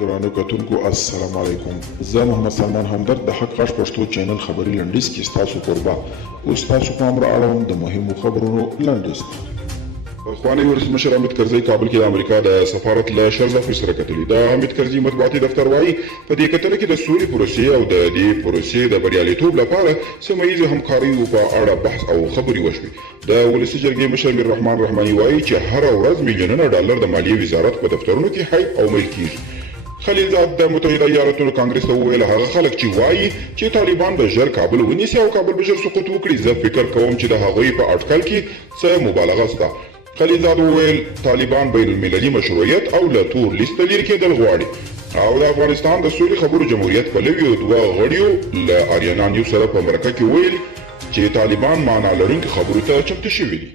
ګرانو کتونکو السلام علیکم. زه محمد سلمان همدرد د حق غږ پښتو چینل خبري لنډیز کې ستاسو قربا اوس تاسو پام را اړوم د مهمو خبرونو لنډیز. پخوانی ولسمشر حامد کرزي کابل کې د امریکا د سفارت له شرځافي سره کتلي. د حامد کرزي مطبوعاتي دفتر وایي په دې کتنه کې د سولې پروسې او د دې پروسې د بریالیتوب لپاره سیمه ییزې همکاریو په اړه بحث او خبرې وشوې. د ولسي جرګې مشر میر رحمان رحماني وایي چې هره ورځ میلیونونه ډالر د مالیې وزارت په دفترونو کې حیب او مل کیږي. خلیلزاد د متحده ایالاتو کانګرس ته وویل هغه خلک چې وایي چې طالبان به ژر کابل ونیسي او کابل به ژر سقوط وکړي، زه فکر کوم چې د هغوی په اټکل کې څه مبالغه شته. خلیلزاد وویل طالبان بین المللي مشروعیت او له تور لیست لرې کېدل غواړي او د افغانستان د سولې خبرو جمهوریت پلویو دوه غړیو له آریانا نیوز سره په مرکه کې ویل چې طالبان معنا لرونکي خبرو ته چمتو شوي دي.